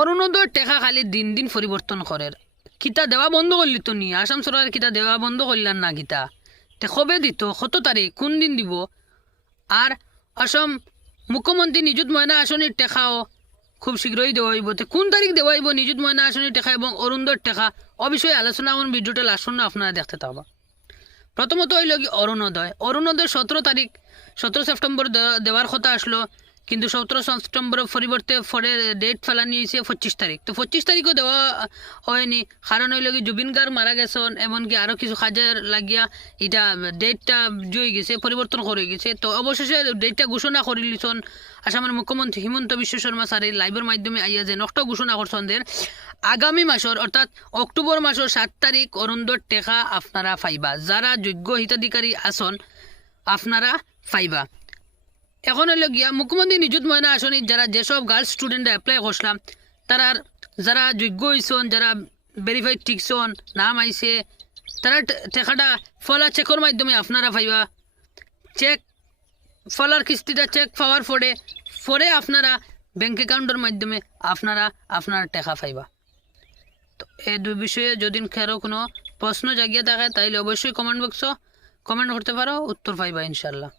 অরুণোদয় টেকা খালি দিন দিন পরিবর্তন করে কিতা দেওয়া বন্ধ করলি তো নি আসাম সরকার কিতা দেওয়া বন্ধ করলাম না কিতা তে কবে দিত, কত তারিখ কোন দিন দিব? আর অসম মুখ্যমন্ত্রী নিযুত ময়না আসনির টেকাও খুব শীঘ্রই দেওয়া হইব তে কোন তারিখ দেওয়া হইব নিযুত ময়না আসনির টেকা এবং অরুণোদয়ের টেকা? অবশ্যই আলোচনা আমার ভিডিওটা লাস্ট না আপনারা দেখতে পাবা। প্রথমত হইল কি অরুণোদয় অরুণোদয় সতেরো তারিখ সতেরো সেপ্টেম্বর দেওয়ার কথা আসলো। কিন্তু সতেরো সেপ্টেম্বরের পরিবর্তে পরে ডেট ফেলানি হয়েছে পঁচিশ তারিখ। তো পঁচিশ তারিখও দেওয়া হয়নি। কারণ হইল কি, জুবিন গার্গ মারা গেছেন, এমনকি আরও কিছু কাজের লাগিয়া এটা ডেটটা জয় গেছে, পরিবর্তন করে গেছে। তো অবশেষে ডেটটা ঘোষণা করে লিছন আসামের মুখ্যমন্ত্রী হিমন্ত বিশ্ব শর্মা স্যার। লাইভের মাধ্যমে আইয়া যে নষ্ট ঘোষণা করছেন আগামী মাসের অর্থাৎ অক্টোবর মাসের সাত তারিখ অরুণোদয় টেকা আপনারা পাইবা। যারা যোগ্য হিতাধিকারী আসন আপনারা পাইবা। এখন হইল গিয়া মুখ্যমন্ত্রী নিযুত ময়না আসনি যারা যেসব গার্লস স্টুডেন্টরা অ্যাপ্লাই করছিলাম তারার যারা যোগ্য হয়েছন যারা ভেরিফাইড ঠিকছন নাম আইছে তারা টেকাটা ফলা চেকর মাধ্যমে আপনারা পাইবা চেক ফলার কিস্তিটা চেক পাওয়ার পরে পরে আপনারা ব্যাংক অ্যাকাউন্টের মাধ্যমে আপনারা আপনার টাকা পাইবা তো এই দুই বিষয়ে যদি কারও কোনো প্রশ্ন জাগিয়ে থাকে, তাইলে অবশ্যই কমেন্ট বক্স কমেন্ট করতে পারো উত্তর পাইবা ইনশাল্লাহ